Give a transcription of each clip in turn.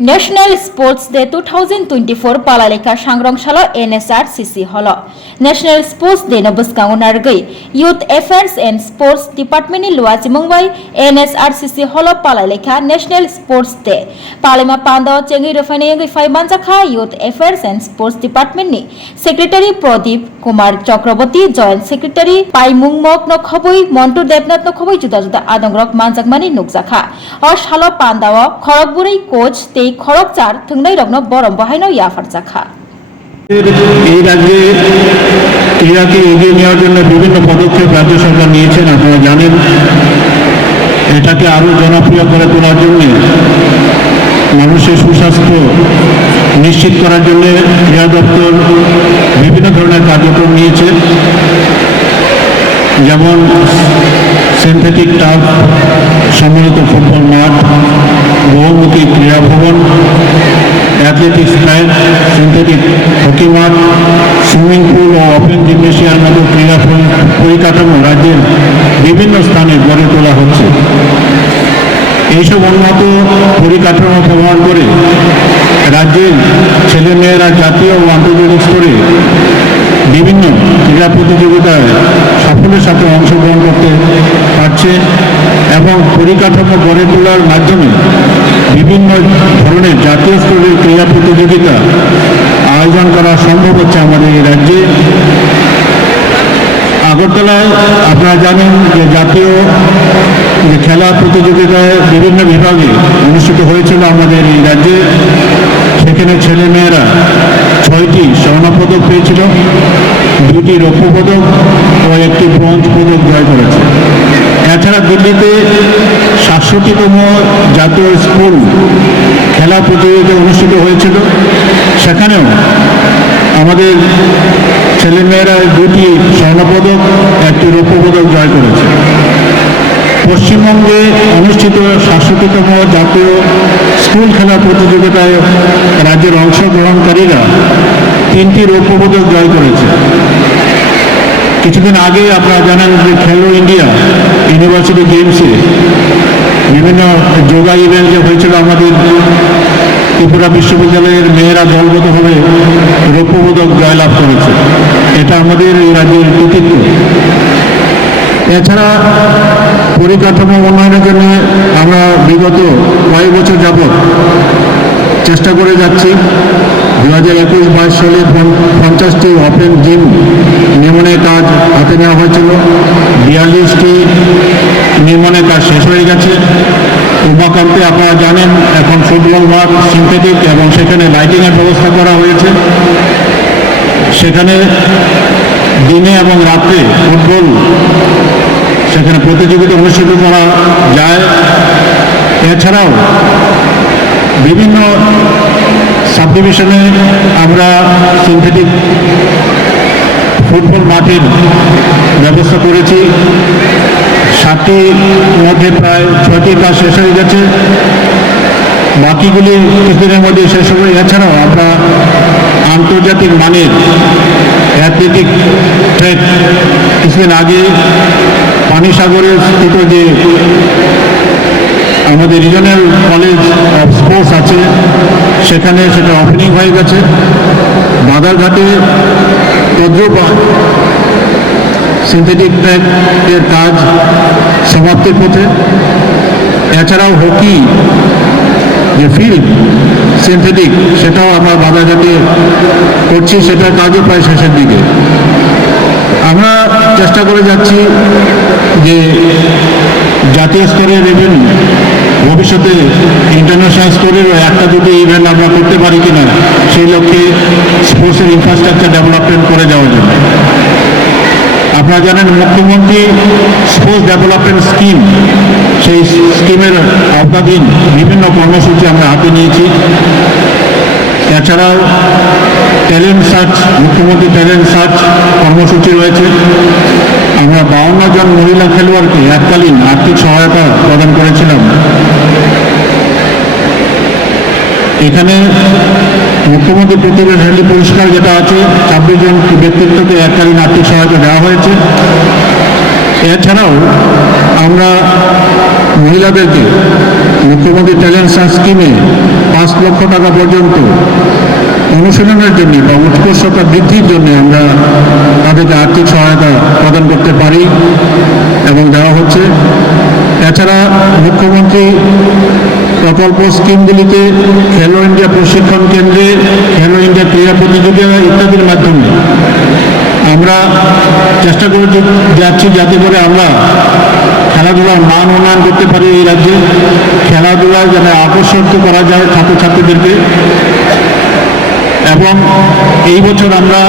National sports day 2024 পালালেখা সংগ্রামশালা NSRCC hall national sports day নবস্কাং নারগৈ ইউথ এফেয়ার্স এন্ড স্পোর্টস ডিপার্টমেন্টনি লুয়াচি মুংবাই NSRCC হল পালালেখা ন্যাশনাল স্পোর্টস ডে পালেমা পান্দাও চেঙ্গি রফাইনে ফাইমানজাখা ইউথ এফেয়ার্স এন্ড স্পোর্টস ডিপার্টমেন্টনি secretary Pradip Kumar Chakraborty joint secretary পাইমুং মক নখবই মন্টু দেবনাথ নখবই जुदा जुदा आदंग्रक मानजाकमानि नुकजाखा और शालो पान्दाव खरगबुरै कोच ते खरग चार थंनै रगनो बरम बहायनो याफारजाखा এই রাজ্যে ক্রীড়াকে এগিয়ে নেওয়ার জন্য বিভিন্ন পদক্ষেপ রাজ্য সরকার নিয়েছেন। আপনারা জানেন, এটাকে আরো জনপ্রিয় করে তোলার জন্য, মানুষের সুস্বাস্থ্য নিশ্চিত করার জন্য ক্রীড়া দপ্তর বিভিন্ন ধরনের কার্যক্রম নিয়েছে। যেমন সিনথেটিক টার্ফ, সম্মিলিত ফুটবল মাঠ, বহুমুখী ক্রীড়া ভবন, অ্যাথলেটিক্স ট্র্যাক, সিনথেটিক হকি মাঠ, সুইমিং পুল ও ওপেন জিমনেশিয়ার মতো ক্রীড়া পরিকাঠামো রাজ্যের বিভিন্ন স্থানে গড়ে তোলা হচ্ছে। এইসব উন্নত পরিকাঠামো ব্যবহার করে রাজ্যের ছেলেমেয়েরা জাতীয় ও আন্তর্জাতিক স্তরে বিভিন্ন ক্রীড়া প্রতিযোগিতায় সাফল্যের সাথে অংশগ্রহণ করতে পারছে এবং পরিকাঠামো গড়ে তোলার মাধ্যমে বিভিন্ন ধরনের জাতীয় স্তরের ক্রীড়া প্রতিযোগিতা আয়োজন করা সম্ভব হচ্ছে আমাদের এই রাজ্যে। আগরতলায় আপনারা জানেন যে জাতীয় খেলা প্রতিযোগিতায় বিভিন্ন বিভাগে অনুষ্ঠিত হয়েছিল আমাদের এই রাজ্যে। সেখানে ছেলেমেয়েরা 6টি স্বর্ণপদক পেয়েছিল, 2টি রৌপ্য পদক ও 1টি ব্রোঞ্জ পদক জয় করেছে। এছাড়া দিল্লিতে 67তম জাতীয় স্কুল খেলা প্রতিযোগিতা অনুষ্ঠিত হয়েছিল, সেখানেও আমাদের ছেলেমেয়েরা 2টি স্বর্ণপদক, 1টি রৌপ্য পদক জয় করেছে। পশ্চিমবঙ্গে অনুষ্ঠিত 67তম জাতীয় স্কুল খেলা প্রতিযোগিতায় রাজ্যের অংশগ্রহণকারীরা 3টি রৌপ্য পদক জয় করেছে। কিছুদিন আগে আপনারা জানেন যে খেলো ইন্ডিয়া ইউনিভার্সিটি গেমসে বিভিন্ন যোগা ইভেন্ট যে হয়েছিল, আমাদের ত্রিপুরা বিশ্ববিদ্যালয়ের মেয়েরা দলগতভাবে রৌপ্য পদক জয়লাভ করেছে। এটা আমাদের এই রাজ্যের কৃতিত্ব। এছাড়া পরিকাঠামো উন্নয়নের জন্য আমরা বিগত কয়েক বছর যাবৎ চেষ্টা করে যাচ্ছি। 2021-22 সালে 50টি ওপেন জিম নির্মাণের কাজ হাতে নেওয়া হয়েছিল, 42টি নির্মাণের কাজ শেষ হয়ে গেছে। উমাকান্তে আপনারা জানেন এখন ফুটবল মাঠ সিনথেটিক এবং সেখানে লাইটিংয়ের ব্যবস্থা করা হয়েছে। সেখানে দিনে এবং রাত্রে ফুটবল সেখানে প্রতিযোগিতা অনুষ্ঠিত করা যায়। এছাড়াও বিভিন্ন সাব ডিভিশনে আমরা সিনথেটিক ফুটবল মাঠের ব্যবস্থা করেছি। 7টির মধ্যে প্রায় 6টি কাজ শেষ হয়ে গেছে, বাকিগুলি কিছুদিনের মধ্যে শেষ হবে। এছাড়াও আমরা আন্তর্জাতিক মানের অ্যাথলেটিক ট্র্যাক কিছুদিন আগে পানিসাগরে স্থিত যে আমাদের রিজনাল কলেজ অফ স্পোর্টস আছে, সেখানে সেটা ওপেনিং হয়ে গেছে। বাদারঘাটে তদ্রুপ সিনথেটিক ট্র্যাকের কাজ সমাপ্তির পথে। এছাড়াও হকি যে ফিল্ড সিনথেটিক, সেটাও আমরা বাদারঘাটে করছি, সেটার কাজও প্রায় শেষের দিকে। আমরা চেষ্টা করে যাচ্ছি যে জাতীয় স্তরের ইভেন্ট ভবিষ্যতে ইন্টারন্যাশনাল স্তরেরও 1-2টি ইভেন্ট আমরা করতে পারি কিনা, সেই লক্ষ্যে স্পোর্টসের ইনফ্রাস্ট্রাকচার ডেভেলপমেন্ট করে যাওয়ার জন্য। আপনারা জানেন মুখ্যমন্ত্রী স্পোর্টস ডেভেলপমেন্ট স্কিম, সেই স্কিমের আওতাধীন বিভিন্ন কর্মসূচি আমরা হাতে নিয়েছি। এছাড়াও ট্যালেন্ট সার্চ, মুখ্যমন্ত্রী ট্যালেন্ট সার্চ কর্মসূচি রয়েছে। আমরা 52 জন মহিলা খেলোয়াড়কে এককালীন আর্থিক সহায়তা প্রদান করেছিলাম। এখানে মুখ্যমন্ত্রী প্রতিভাশালী পুরস্কার যেটা আছে, 26 জন ব্যক্তিত্বকে এককালীন আর্থিক সহায়তা দেওয়া হয়েছে। এছাড়াও আমরা মহিলাদেরকে মুখ্যমন্ত্রী ট্যালেন্ট সার্চ স্কিমে লক্ষ টাকা পর্যন্ত অনুশীলনের জন্য বা উৎকর্ষতা বৃদ্ধির জন্য আমরা তাদেরকে আর্থিক সহায়তা প্রদান করতে পারি এবং দেওয়া হচ্ছে। এছাড়া মুখ্যমন্ত্রী প্রকল্প স্কিমগুলিতে খেলো ইন্ডিয়া প্রশিক্ষণ কেন্দ্রে, খেলো ইন্ডিয়া ক্রীড়া প্রতিযোগিতা ইত্যাদির মাধ্যমে আমরা চেষ্টা করে যাচ্ছি যাতে করে আমরা খেলাধুলার মান উন্নয়ন করতে পারি এই রাজ্যে, খেলাধুলায় যেন আকর্ষণ করা যায় ছাত্রছাত্রীদেরকে। এবং এই বছর আমরা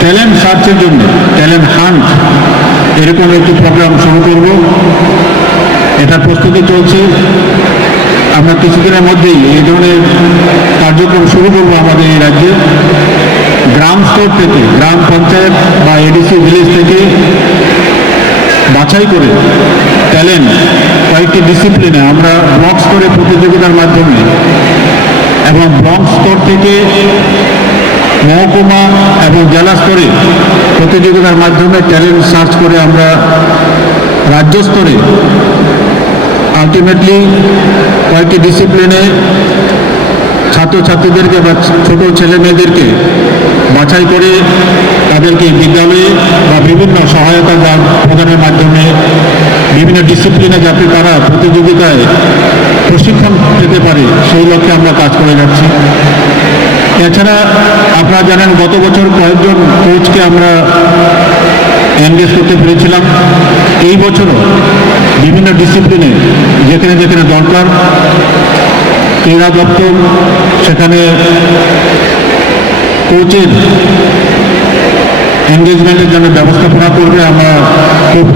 ট্যালেন্ট সার্চের জন্য ট্যালেন্ট হান্ট এরকম একটি প্রোগ্রাম শুরু করব। এটার প্রস্তুতি চলছে। আমরা কিছুদিনের মধ্যেই এই ধরনের কার্যক্রম শুরু করবো আমাদের এই রাজ্যে। গ্রাম স্তর থেকে, গ্রাম পঞ্চায়েত বা এডিসি ভিলেজ থেকে বাছাই করে ট্যালেন্ট কয়েকটি ডিসিপ্লিনে আমরা ব্লক স্তরে প্রতিযোগিতার মাধ্যমে এবং ব্লক স্তর থেকে মহকুমা এবং জেলা স্তরে প্রতিযোগিতার মাধ্যমে ট্যালেন্ট সার্চ করে আমরা রাজ্য স্তরে আলটিমেটলি কয়েকটি ডিসিপ্লিনে ছাত্রছাত্রীদেরকে বা ছোট ছেলে মেয়েদেরকে বাছাই করে তাদেরকে বিদ্যালয়ে বা বিভিন্ন সহায়তা প্রদানের মাধ্যমে বিভিন্ন ডিসিপ্লিনে যাতে তারা প্রতিযোগিতায় প্রশিক্ষণ পেতে পারে সেই লক্ষ্যে আমরা কাজ করে যাচ্ছি। এছাড়া আপনারা জানেন গত বছর কয়েকজন কোচকে আমরা এনগেজ করতে পেরেছিলাম। এই বছরও বিভিন্ন ডিসিপ্লিনে যেখানে যেখানে দরকার ক্রীড়া দপ্তর সেখানে কোচের এনগেজমেন্টের জন্য ব্যবস্থাপনা করবে। আমরা খুব